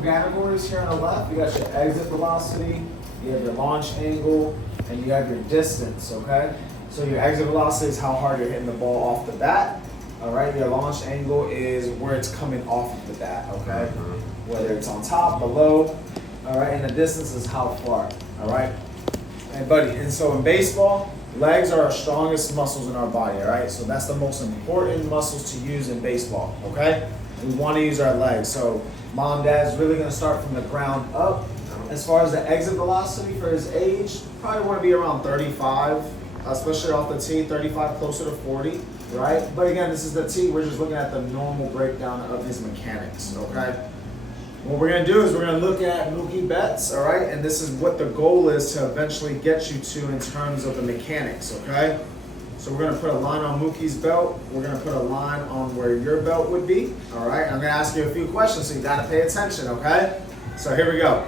couple categories here on the left. You got your exit velocity, you have your launch angle, and you have your distance, okay? So your exit velocity is how hard you're hitting the ball off the bat. All right, your launch angle is where it's coming off of the bat, okay? Whether it's on top, below, all right? And the distance is how far, all right? And buddy, and so in baseball, legs are our strongest muscles in our body, all right? So that's the most important muscles to use in baseball, okay? We want to use our legs. So mom, dad's really going to start from the ground up. As far as the exit velocity for his age, probably want to be around 35, especially off the tee, 35 closer to 40, right? But again, this is the tee. We're just looking at the normal breakdown of his mechanics, okay? What we're going to do is we're going to look at Mookie Betts, all right? And this is what the goal is to eventually get you to in terms of the mechanics, okay? So we're going to put a line on Mookie's belt. We're going to put a line on where your belt would be, all right? I'm going to ask you a few questions, so you got to pay attention, okay? So here we go.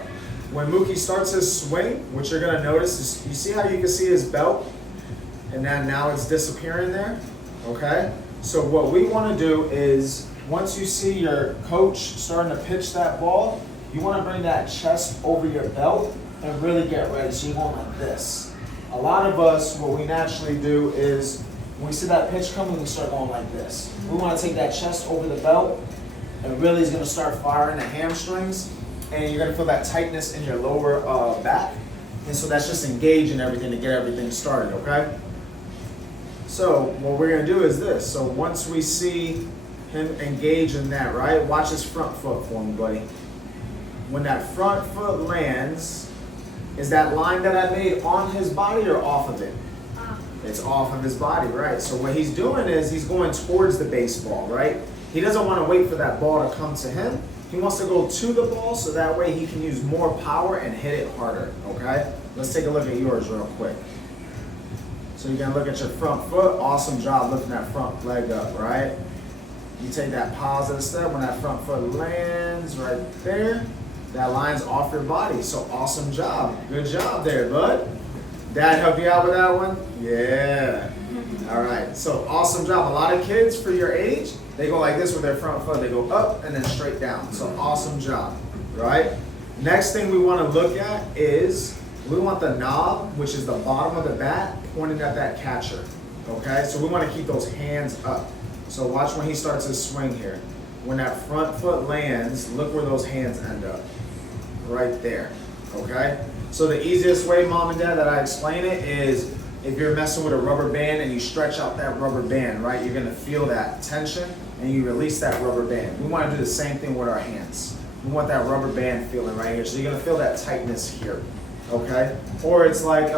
When Mookie starts his swing, what you're going to notice is, you see how you can see his belt? And then now it's disappearing there, okay? So what we want to do is, once you see your coach starting to pitch that ball, you want to bring that chest over your belt and really get ready. So you're going like this. A lot of us, what we naturally do is, when we see that pitch coming, we start going like this. We want to take that chest over the belt, and really is going to start firing the hamstrings, and you're going to feel that tightness in your lower back. And so that's just engaging everything to get everything started, okay? So what we're going to do is this. So once we see him engage in that, right? Watch his front foot for me, buddy. When that front foot lands, is that line that I made on his body or off of it? It's off of his body, right? So what he's doing is he's going towards the baseball, right? He doesn't want to wait for that ball to come to him. He wants to go to the ball so that way he can use more power and hit it harder, okay? Let's take a look at yours real quick. So you're going to look at your front foot. Awesome job lifting that front leg up, right? You take that positive step. When that front foot lands right there, that line's off your body. So awesome job. Good job there, bud. Dad help you out with that one? Yeah. All right. So awesome job. A lot of kids for your age, they go like this with their front foot. They go up and then straight down. So awesome job, right? Next thing we want to look at is we want the knob, which is the bottom of the bat, pointing at that catcher. Okay? So we want to keep those hands up. So watch when he starts his swing here. When that front foot lands, look where those hands end up. Right there, okay? So the easiest way, mom and dad, that I explain it is if you're messing with a rubber band and you stretch out that rubber band, right? You're gonna feel that tension and you release that rubber band. We wanna do the same thing with our hands. We want that rubber band feeling right here. So you're gonna feel that tightness here, okay? Or it's like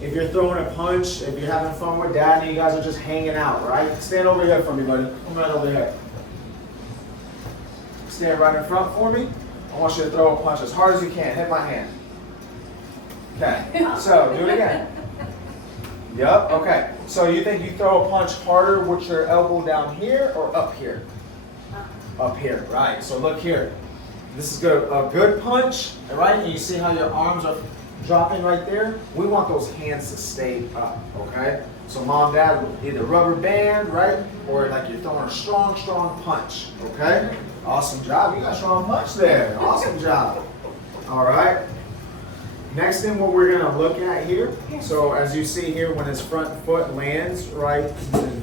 if you're throwing a punch, if you're having fun with dad and you guys are just hanging out, right? Stand over here for me, buddy. Come right over here. Stand right in front for me. I want you to throw a punch as hard as you can. Hit my hand. Okay, so do it again. Yup, okay. So you think you throw a punch harder with your elbow down here or up here? Up here, right. So look here. This is good. A good punch, right? And you see how your arms are dropping right there? We want those hands to stay up, okay? So mom, dad, either rubber band, right? Or like you're throwing a strong, strong punch, okay? Awesome job. You got a strong punch there. Awesome job. All right. Next thing what we're going to look at here. So as you see here, when his front foot lands right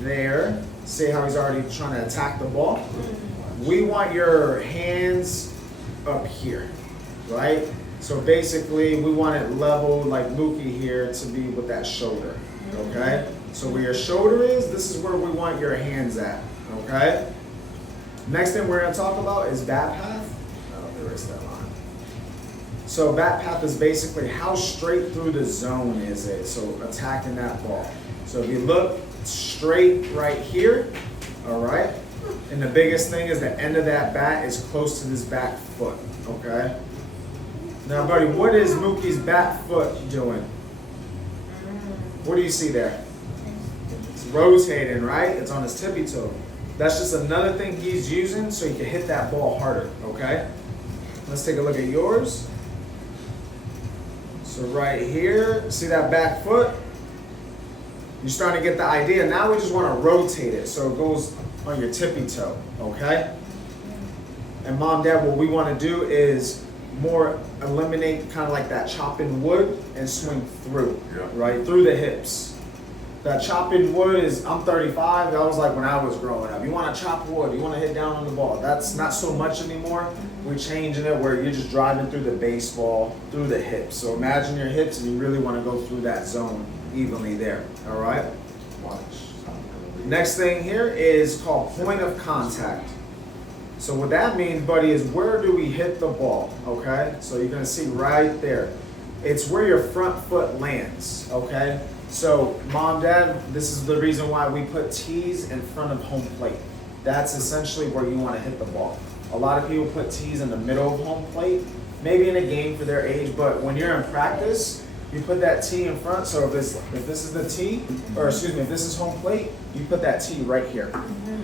there, see how he's already trying to attack the ball? We want your hands up here, right? So basically, we want it level like Mookie here to be with that shoulder, okay? So where your shoulder is, this is where we want your hands at, okay? Next thing we're going to talk about is bat path. Oh, erase that line. So bat path is basically how straight through the zone is it, so attacking that ball. So if you look straight right here, all right? And the biggest thing is the end of that bat is close to this back foot, okay? Now, buddy, what is Mookie's back foot doing? What do you see there? It's rotating, right? It's on his tippy toe. That's just another thing he's using so he can hit that ball harder, okay? Let's take a look at yours. So right here, see that back foot? You're starting to get the idea. Now we just want to rotate it so it goes on your tippy toe, okay? And mom, dad, what we want to do is more eliminate kind of like that chopping wood and swing through, right? Through the hips. That chopping wood is, I'm 35, that was like when I was growing up. You want to chop wood, you want to hit down on the ball. That's not so much anymore. We're changing it where you're just driving through the baseball, through the hips. So imagine your hips and you really want to go through that zone evenly there, all right? Next thing here is called point of contact. So what that means, buddy, is where do we hit the ball, okay? So you're gonna see right there. It's where your front foot lands, okay? So mom, dad, this is the reason why we put tees in front of home plate. That's essentially where you wanna hit the ball. A lot of people put tees in the middle of home plate, maybe in a game for their age, but when you're in practice, you put that tee in front. So if this is the tee, or excuse me, if this is home plate, you put that tee right here,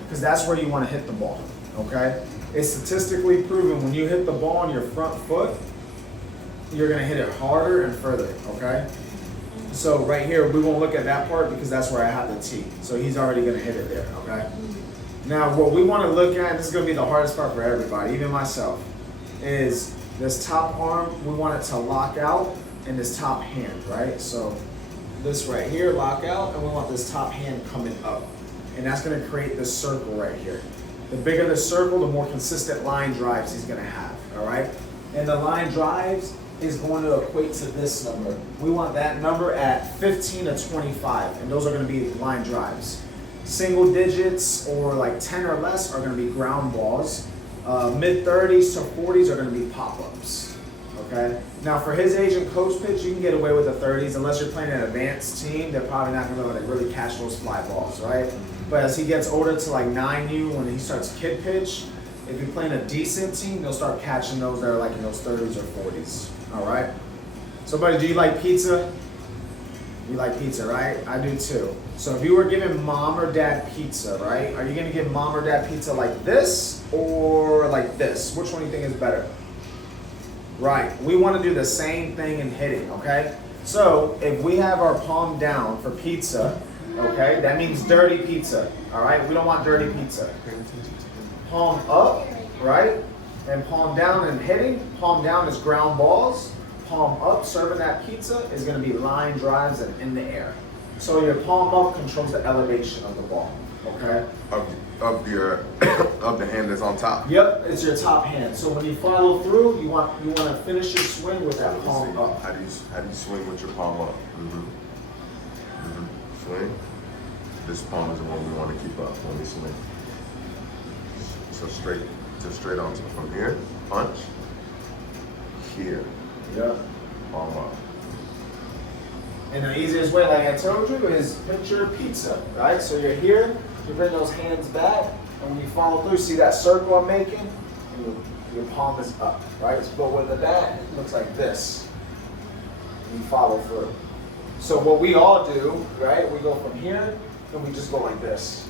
because that's where you wanna hit the ball. Okay? It's statistically proven when you hit the ball on your front foot, you're gonna hit it harder and further, okay? So right here, we won't look at that part because that's where I have the tee. So he's already gonna hit it there, okay? Now what we wanna look at, this is gonna be the hardest part for everybody, even myself, is this top arm, we want it to lock out, and this top hand, right? So this right here, lock out, and we want this top hand coming up. And that's gonna create this circle right here. The bigger the circle, the more consistent line drives he's gonna have, all right? And the line drives is going to equate to this number. We want that number at 15 to 25, and those are gonna be line drives. Single digits or like 10 or less are gonna be ground balls. Mid-30s to 40s are gonna be pop-ups, okay? Now for his age and coach pitch, you can get away with the 30s, unless you're playing an advanced team, they're probably not gonna be able to really catch those fly balls, right? But as he gets older to like 9U, when he starts kid pitch, if you're playing a decent team, they'll start catching those that are like in those 30s or 40s, all right? So buddy, do you like pizza? You like pizza, right? I do too. So if you were giving mom or dad pizza, right? Are you gonna give mom or dad pizza like this or like this? Which one do you think is better? Right, we wanna do the same thing in hitting, okay? So if we have our palm down for pizza, okay, that means dirty pizza, all right? We don't want dirty pizza. Palm up, right? And palm down and hitting. Palm down is ground balls. Palm up, serving that pizza, is gonna be line drives and in the air. So your palm up controls the elevation of the ball, okay? Of the hand that's on top. Yep, it's your top hand. So when you follow through, you want to finish your swing with that palm up. How do you swing with your palm up? Swing. This palm is the one we want to keep up when we swing. So straight on from here, punch. Here. Yep. Palm up. And the easiest way, like I told you, is picture pizza, right? So you're here, you bring those hands back, and when you follow through, see that circle I'm making? Your palm is up, right? But with the bat, it looks like this. And you follow through. So what we all do, right? We go from here, and we just go like this.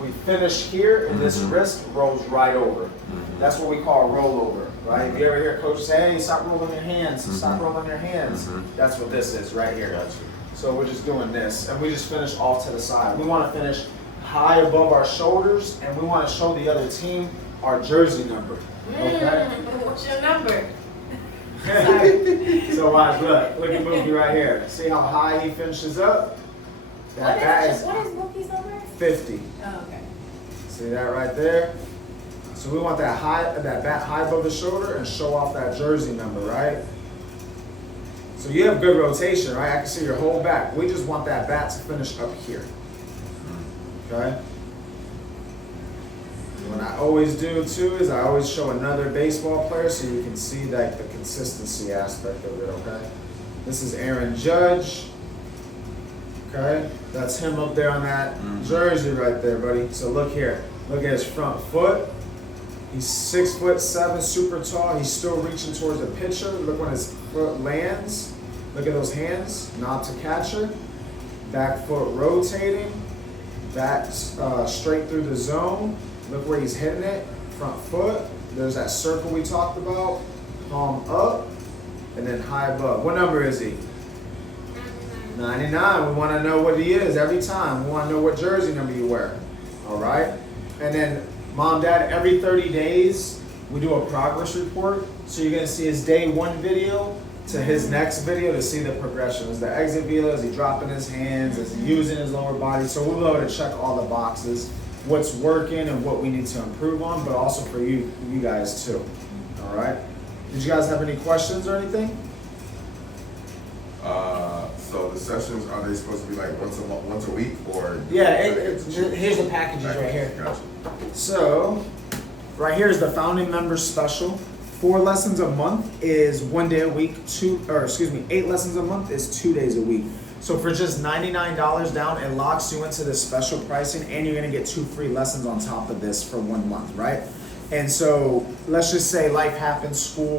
We finish here, and this wrist rolls right over. That's what we call a rollover, right? If you ever hear coach say, hey, stop rolling your hands, stop rolling your hands. That's what this is right here. So we're just doing this, and we just finish off to the side. We want to finish high above our shoulders, and we want to show the other team our jersey number, okay? What's your number? So watch, look at Mookie right here. See how high he finishes up? What is Mookie's number? 50. Oh, okay. See that right there? So we want that bat high above the shoulder and show off that jersey number, right? So you have good rotation, right? I can see your whole back. We just want that bat to finish up here. Okay? What I always do too is I always show another baseball player so you can see like the consistency aspect of it, okay? This is Aaron Judge. Okay? That's him up there on that jersey right there, buddy. So look here. Look at his front foot. He's 6'7", super tall. He's still reaching towards the pitcher. Look when his foot lands. Look at those hands. Knob to catcher. Back foot rotating. Back straight through the zone. Look where he's hitting it. Front foot. There's that circle we talked about. Palm up. And then high above. What number is he? 99. We want to know what he is every time. We want to know what jersey number you wear. All right? And then mom, dad, every 30 days, we do a progress report. So you're gonna see his day 1 video to his next video to see the progression. Is the exit velo? Is he dropping his hands? Is he using his lower body? So we'll be able to check all the boxes, what's working and what we need to improve on, but also for you guys too. All right. Did you guys have any questions or anything? So the sessions, are they supposed to be like once a week, or? Yeah, here's the packages right here. Gotcha. So, right here is the founding members special. 4 lessons a month is 1 day a week. 8 lessons a month is 2 days a week. So for just $99 down, it locks you into this special pricing, and you're gonna get 2 free lessons on top of this for 1 month, right? And so let's just say life happens, school,